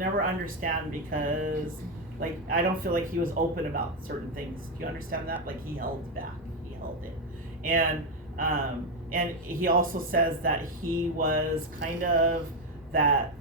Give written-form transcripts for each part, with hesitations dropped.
Never understand because like I don't feel like he was open about certain things. Do you understand that? Like he held back. He held it. And he also says that he was kind of that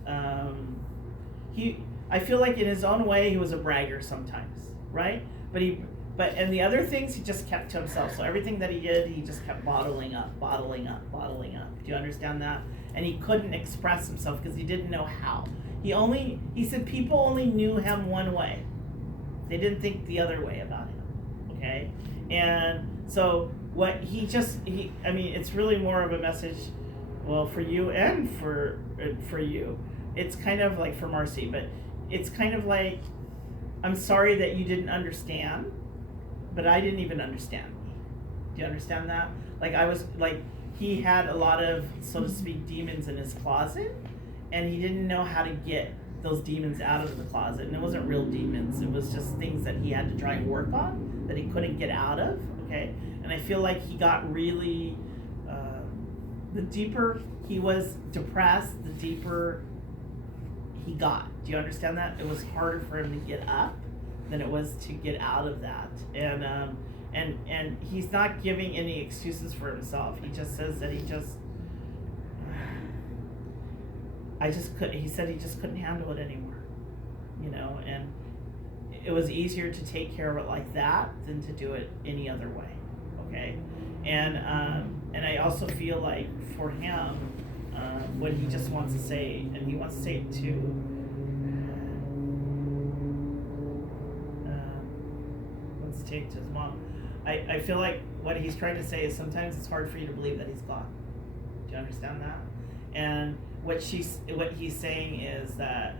he I feel like in his own way he was a bragger sometimes, right? But and the other things he just kept to himself. So everything that he did, he just kept bottling up, bottling up, bottling up. Do you understand that? And he couldn't express himself because he didn't know how. He said people only knew him one way. They didn't think the other way about him. Okay? And so what I mean, it's really more of a message, well, for you and for you. It's kind of like for Marcy, but it's kind of like, I'm sorry that you didn't understand, but I didn't even understand. Do you understand that? Like I was like, he had a lot of, so to speak, demons in his closet, and he didn't know how to get those demons out of the closet. And it wasn't real demons, it was just things that he had to try and work on that he couldn't get out of. Okay? And I feel like he got really, the deeper he was depressed, the deeper he got. Do you understand that? It was harder for him to get up than it was to get out of that. And he's not giving any excuses for himself. He just says that he said he just couldn't handle it anymore, you know, and it was easier to take care of it like that than to do it any other way. Okay? And I also feel like for him, what he just wants to say, and he wants to say it to take to his mom. I feel like what he's trying to say is sometimes it's hard for you to believe that he's gone. Do you understand that? And what he's saying is that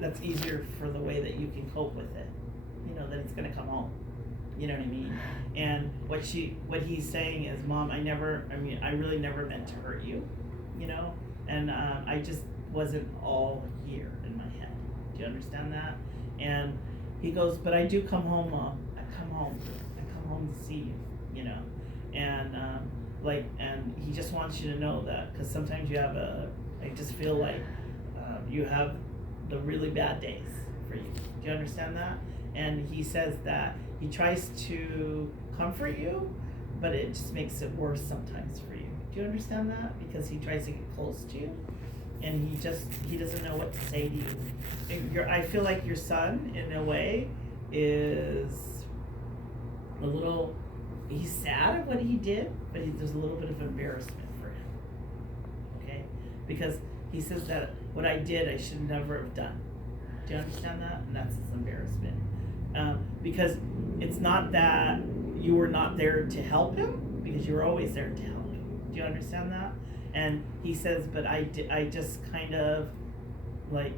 that's easier for the way that you can cope with it. You know, that it's gonna come home. You know what I mean? And what he's saying is, Mom, I really never meant to hurt you. You know? And I just wasn't all here in my head. Do you understand that? And he goes, but I do come home, Mom. I come home to see you, you know. And and he just wants you to know that, because sometimes I just feel like you have the really bad days for you. Do you understand that? And he says that he tries to comfort you, but it just makes it worse sometimes for you. Do you understand that? Because he tries to get close to you, and he doesn't know what to say to you. I feel like your son, in a way, is a little, he's sad at what he did, but there's a little bit of embarrassment for him. Okay? Because he says that what I did, I should never have done. Do you understand that? And that's his embarrassment. Because it's not that you were not there to help him, because you were always there to help him. Do you understand that? And he says, but I just kind of, like,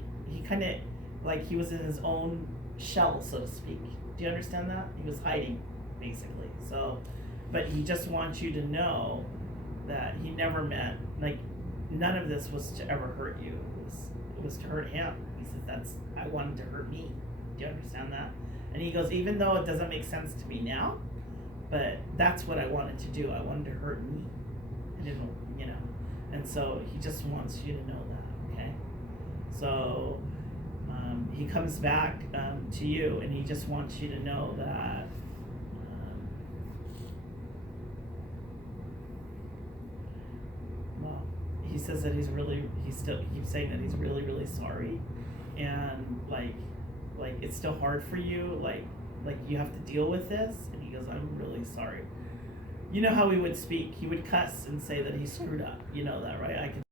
he was in his own shell, so to speak. Do you understand that? He was hiding, basically. So, but he just wants you to know that he never meant, like, none of this was to ever hurt you. It was to hurt him. He says, I wanted to hurt me. Do you understand that? And he goes, even though it doesn't make sense to me now, but that's what I wanted to do. I wanted to hurt me. I didn't, you know. And so he just wants you to know that, okay? So he comes back to you, and he just wants you to know that well, he says that he still keeps saying that he's really, really sorry, and like it's still hard for you, like you have to deal with this. And he goes, I'm really sorry. You know how he would speak? He would cuss and say that he screwed up. You know that, right? I can